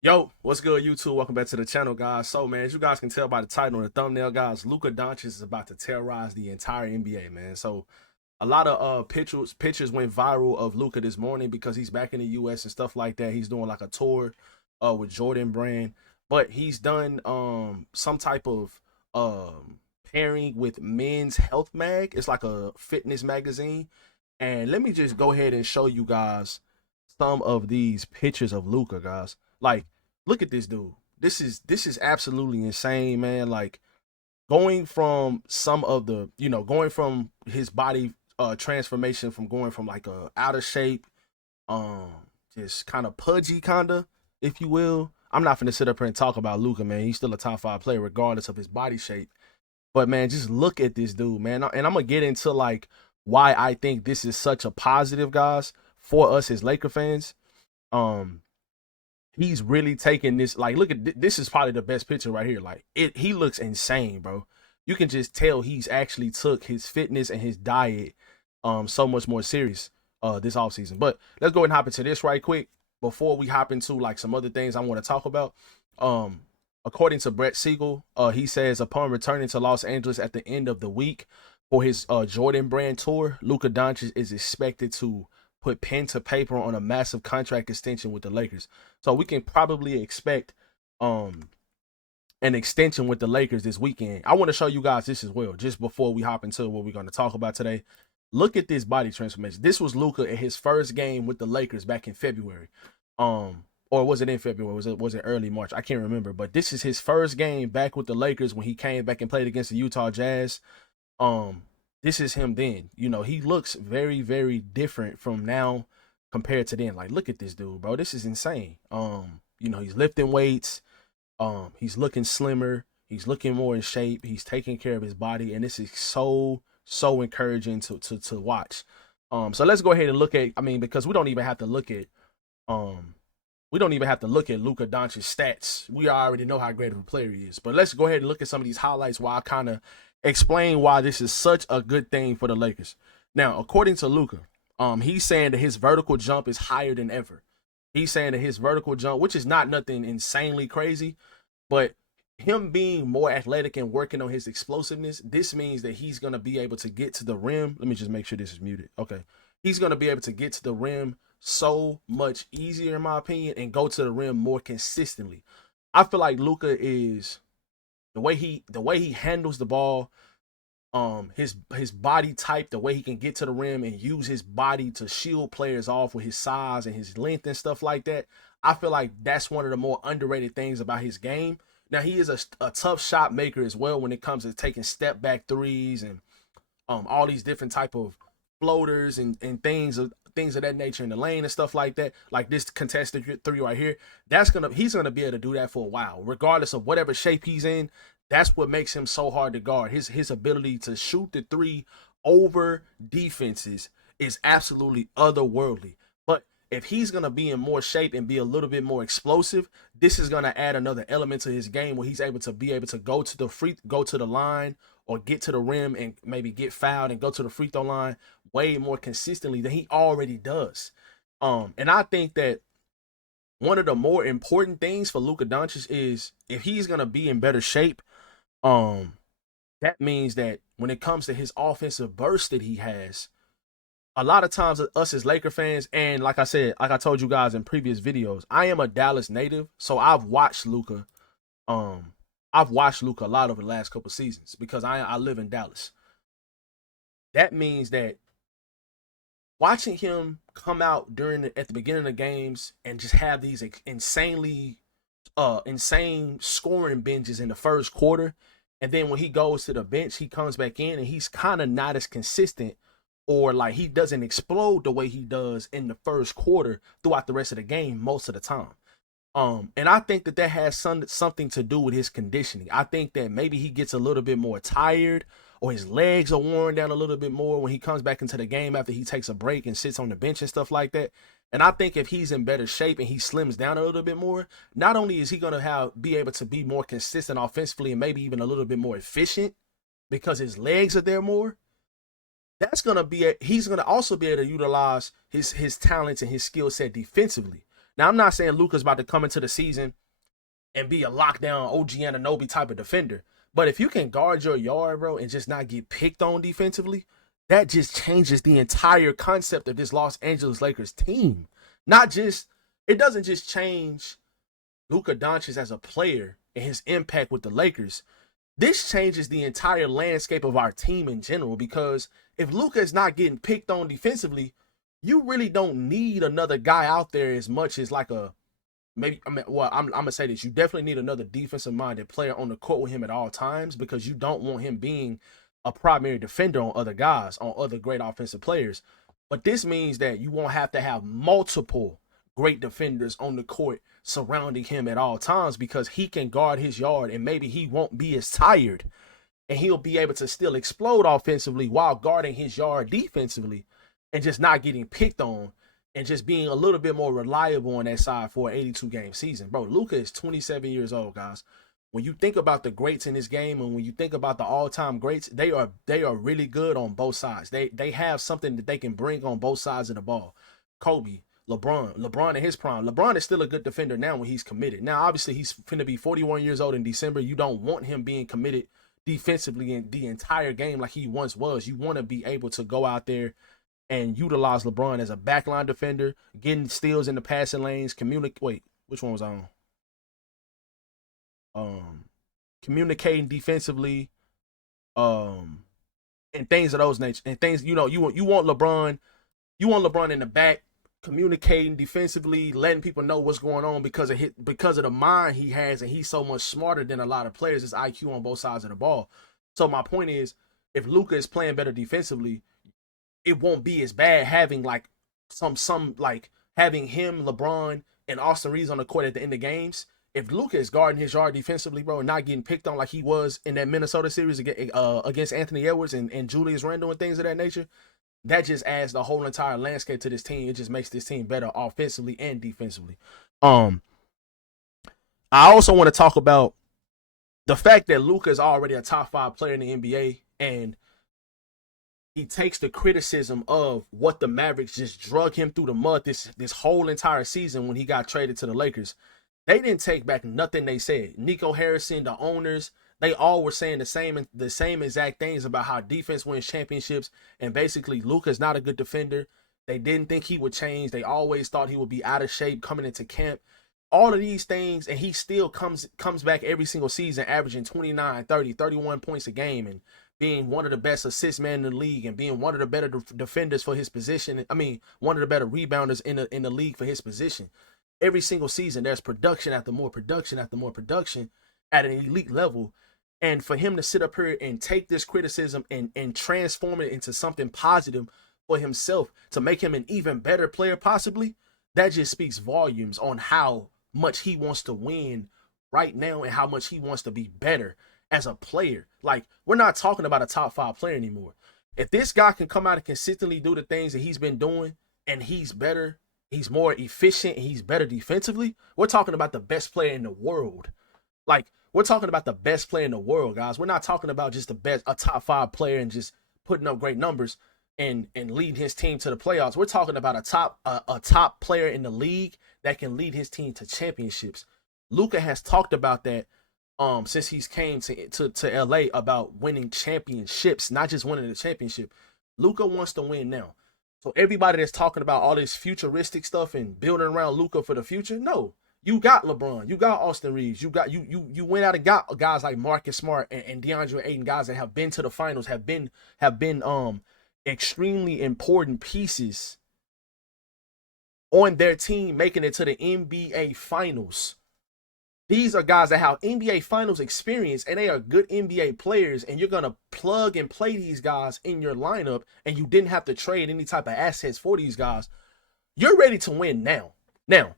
Yo, what's good, YouTube? Welcome back to the channel, guys. So, man, as you guys can tell by the title and the thumbnail, guys, Luka Doncic is about to terrorize the entire NBA, man. So, a lot of pictures went viral of Luka this morning because he's back in the US and stuff like that. He's doing like a tour with Jordan Brand, but he's done some type of pairing with Men's Health Mag. It's like a fitness magazine. And let me just go ahead and show you guys some of these pictures of Luka, guys. Like, look at this dude. This is absolutely insane, man. Like going from some of the, going from his body transformation from going from like a out of shape, um, just kind of pudgy kinda, if you will. I'm not gonna sit up here and talk about Luka, man. He's still a top five player regardless of his body shape. But man, just look at this dude, man. And I'm gonna get into like why I think this is such a positive, guys, for us as Laker fans. Um, he's really taking this. Like, look at this is probably the best picture right here. Like, he looks insane, bro. You can just tell he's actually took his fitness and his diet so much more serious this offseason. But let's go ahead and hop into this right quick before we hop into like some other things I want to talk about. Um, According to Brett Siegel, he says upon returning to Los Angeles at the end of the week for his Jordan Brand tour, Luka Doncic is expected to put pen to paper on a massive contract extension with the Lakers. So we can probably expect um an extension with the Lakers this weekend. I want to show you guys this as well, just before we hop into what we're going to talk about today. Look at this body transformation. This was Luka in his first game with the Lakers back in February. Or was it in February? Was it early March? I can't remember. But this is his first game back with the Lakers when he came back and played against the Utah Jazz. Um, this is him then. He looks very, very different from now compared to then. Like, look at this dude, bro. This is insane. He's lifting weights. He's looking slimmer. He's looking more in shape. He's taking care of his body, and this is so encouraging to watch. So let's go ahead and look at. I mean, because um we don't even have to look at Luka Doncic's stats. We already know how great of a player he is. But let's go ahead and look at some of these highlights while I kind of explain why this is such a good thing for the Lakers. Now, according to Luka, he's saying that his vertical jump is higher than ever. He's saying that his vertical jump, which is not nothing insanely crazy, but him being more athletic and working on his explosiveness, this means that he's going to be able to get to the rim. Let me just make sure this is muted. Okay. He's going to be able to get to the rim so much easier, in my opinion, and go to the rim more consistently. I feel like Luka is the way he handles the ball, his body type, the way he can get to the rim and use his body to shield players off with his size and his length and stuff like that. I feel like that's one of the more underrated things about his game. Now he is a tough shot maker as well when it comes to taking step back threes and all these different type of floaters and things of that nature in the lane and stuff like that. Like this contested three right here, he's gonna be able to do that for a while, regardless of whatever shape he's in. That's what makes him so hard to guard. His ability to shoot the three over defenses is absolutely otherworldly. But if he's gonna be in more shape and be a little bit more explosive, this is gonna add another element to his game where he's able to go to the line or get to the rim and maybe get fouled and go to the free throw line way more consistently than he already does. And I think that one of the more important things for Luka Doncic is if he's gonna be in better shape, um, that means that when it comes to his offensive burst that he has, a lot of times us as Laker fans, and like I said, like I told you guys in previous videos, I am a Dallas native, so Um, I've watched Luka a lot over the last couple seasons because I live in Dallas. That means that watching him come out at the beginning of the games and just have these insane scoring binges in the first quarter, and then when he goes to the bench, he comes back in and he's kind of not as consistent, or like he doesn't explode the way he does in the first quarter throughout the rest of the game most of the time. And I think that has something to do with his conditioning. I think that maybe he gets a little bit more tired, or his legs are worn down a little bit more when he comes back into the game after he takes a break and sits on the bench and stuff like that. And I think if he's in better shape and he slims down a little bit more, not only is he gonna be able to be more consistent offensively and maybe even a little bit more efficient because his legs are there more. He's gonna also be able to utilize his talents and his skill set defensively. Now, I'm not saying Luka's about to come into the season and be a lockdown OG Anunoby type of defender. But if you can guard your yard, bro, and just not get picked on defensively, that just changes the entire concept of this Los Angeles Lakers team. Not just, it doesn't just change Luka Doncic as a player and his impact with the Lakers. This changes the entire landscape of our team in general, because if Luka is not getting picked on defensively, you really don't need another guy out there as much as like a, maybe, I'm gonna say this: you definitely need another defensive-minded player on the court with him at all times, because you don't want him being a primary defender on other guys, on other great offensive players. But this means that you won't have to have multiple great defenders on the court surrounding him at all times, because he can guard his yard and maybe he won't be as tired, and he'll be able to still explode offensively while guarding his yard defensively and just not getting picked on, and just being a little bit more reliable on that side for an 82-game season. Bro, Luka is 27 years old, guys. When you think about the greats in this game, and when you think about the all-time greats, they are really good on both sides. They have something that they can bring on both sides of the ball. Kobe, LeBron in his prime. LeBron is still a good defender now when he's committed. Now, obviously, he's finna be 41 years old in December. You don't want him being committed defensively in the entire game like he once was. You want to be able to go out there and utilize LeBron as a backline defender, getting steals in the passing lanes, which one was I on? Communicating defensively, and things of those nature. And things, you want LeBron in the back, communicating defensively, letting people know what's going on because of the mind he has, and he's so much smarter than a lot of players. His IQ on both sides of the ball. So my point is, if Luka is playing better defensively, it won't be as bad having like having him, LeBron, and Austin Reeves on the court at the end of games. If Luka is guarding his yard defensively, bro, and not getting picked on like he was in that Minnesota series against Anthony Edwards and Julius Randle and things of that nature, that just adds the whole entire landscape to this team. It just makes this team better offensively and defensively. I also want to talk about the fact that Luka is already a top 5 player in the NBA, and he takes the criticism of what the Mavericks just drug him through the mud this whole entire season when he got traded to the Lakers. They didn't take back nothing they said. Nico Harrison, the owners, they all were saying the same exact things about how defense wins championships, and basically Luka's not a good defender. They didn't think he would change. They always thought he would be out of shape coming into camp. All of these things, and he still comes back every single season averaging 29, 30, 31 points a game, and being one of the best assist men in the league, and being one of the better defenders for his position. I mean, one of the better rebounders in the league for his position. Every single season, there's production after more production after more production at an elite level. And for him to sit up here and take this criticism and transform it into something positive for himself, to make him an even better player possibly, that just speaks volumes on how much he wants to win right now and how much he wants to be better as a player. Like, we're not talking about a top 5 player anymore. If this guy can come out and consistently do the things that he's been doing, and he's better, he's more efficient, and he's better defensively, we're talking about the best player in the world. Like, we're talking about the best player in the world, guys. We're not talking about just a top 5 player and just putting up great numbers and leading his team to the playoffs. We're talking about a top player in the league that can lead his team to championships. Luka has talked about that since he's came to LA, about winning championships, not just winning the championship. Luka wants to win now. So everybody that's talking about all this futuristic stuff and building around Luka for the future, no. You got LeBron, you got Austin Reeves, you went out and got guys like Marcus Smart and DeAndre Ayton, guys that have been to the finals, have been extremely important pieces on their team, making it to the NBA finals. These are guys that have NBA finals experience, and they are good NBA players, and you're gonna plug and play these guys in your lineup, and you didn't have to trade any type of assets for these guys. You're ready to win now. Now,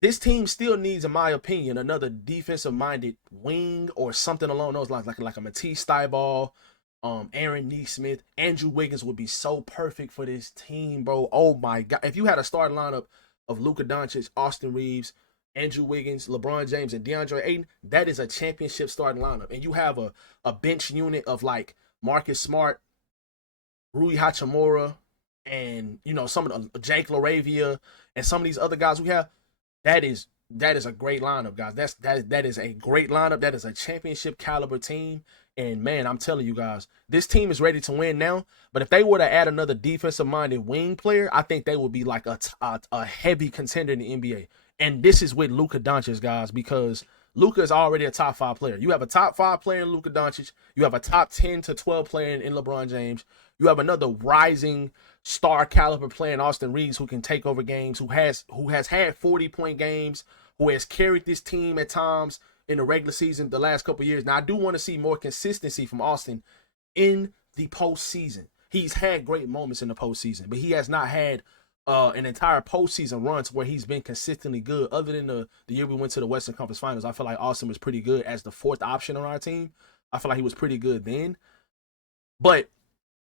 this team still needs, in my opinion, another defensive-minded wing or something along those lines, like a Matisse Thybulle, Aaron Nesmith. Andrew Wiggins would be so perfect for this team, bro. Oh my God. If you had a starting lineup of Luka Doncic, Austin Reeves, Andrew Wiggins, LeBron James, and DeAndre Ayton, that is a championship starting lineup. And you have a bench unit of like Marcus Smart, Rui Hachimura, and some of the Jake LaRavia and some of these other guys we have. That is a great lineup, guys. That is a great lineup. That is a championship caliber team. And man, I'm telling you guys, this team is ready to win now. But if they were to add another defensive minded wing player, I think they would be like a heavy contender in the NBA. And this is with Luka Doncic, guys, because Luka is already a top 5 player. You have a top 5 player in Luka Doncic. You have a top 10 to 12 player in LeBron James. You have another rising star caliber player in Austin Reeves who can take over games, who has had 40-point games, who has carried this team at times in the regular season the last couple of years. Now, I do want to see more consistency from Austin in the postseason. He's had great moments in the postseason, but he has not had an entire postseason run to where he's been consistently good. Other than the year we went to the Western Conference Finals, I feel like Austin was pretty good as the 4th option on our team. I feel like he was pretty good then. But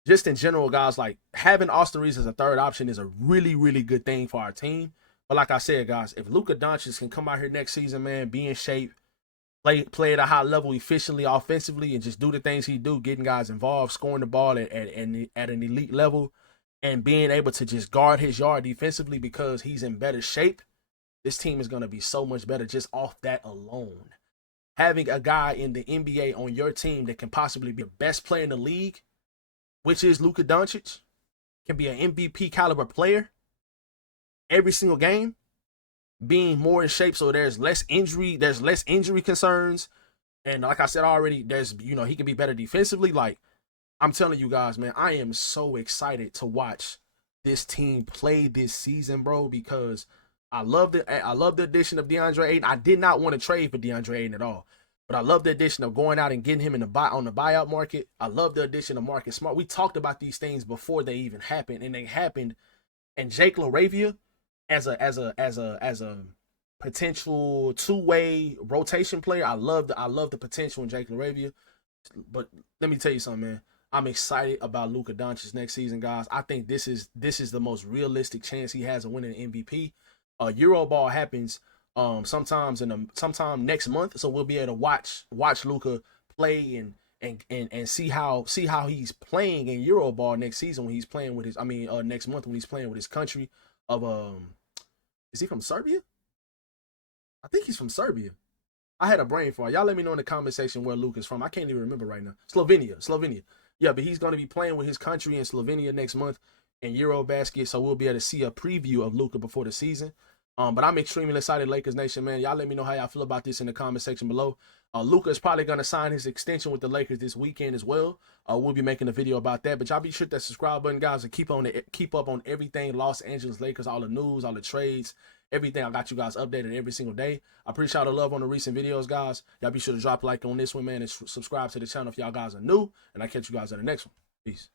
just in general, guys, like having Austin Reeves as a 3rd option is a really, really good thing for our team. But like I said, guys, if Luka Doncic can come out here next season, man, be in shape, play at a high level efficiently, offensively, and just do the things he do, getting guys involved, scoring the ball at an elite level, and being able to just guard his yard defensively because he's in better shape, this team is going to be so much better just off that alone. Having a guy in the NBA on your team that can possibly be the best player in the league, which is Luka Doncic, can be an MVP caliber player every single game, being more in shape so there's less injury concerns. And like I said already, he can be better defensively. Like, I'm telling you guys, man, I am so excited to watch this team play this season, bro, because I love the addition of DeAndre Ayton. I did not want to trade for DeAndre Ayton at all, but I love the addition of going out and getting him on the buyout market. I love the addition of Marcus Smart. We talked about these things before they even happened, and they happened. And Jake LaRavia as a potential 2-way rotation player, I love the potential in Jake LaRavia. But let me tell you something, man. I'm excited about Luka Doncic next season, guys. I think this is the most realistic chance he has of winning an MVP. Euroball happens sometime next month, so we'll be able to watch Luka play and see how he's playing in Euroball next season when he's playing with next month when he's playing with his country of is he from Serbia? I think he's from Serbia. I had a brain fart. Y'all let me know in the comment section where Luka's from. I can't even remember right now. Slovenia. Yeah, but he's going to be playing with his country in Slovenia next month in Eurobasket, so we'll be able to see a preview of Luka before the season. But I'm extremely excited, Lakers Nation, man. Y'all let me know how y'all feel about this in the comment section below. Luka is probably going to sign his extension with the Lakers this weekend as well. We'll be making a video about that. But y'all be sure to subscribe button, guys, and keep up on everything Los Angeles Lakers, all the news, all the trades, everything. I got you guys updated every single day. I appreciate the love on the recent videos, guys. Y'all be sure to drop a like on this one, man, and subscribe to the channel if y'all guys are new. And I'll catch you guys in the next one. Peace.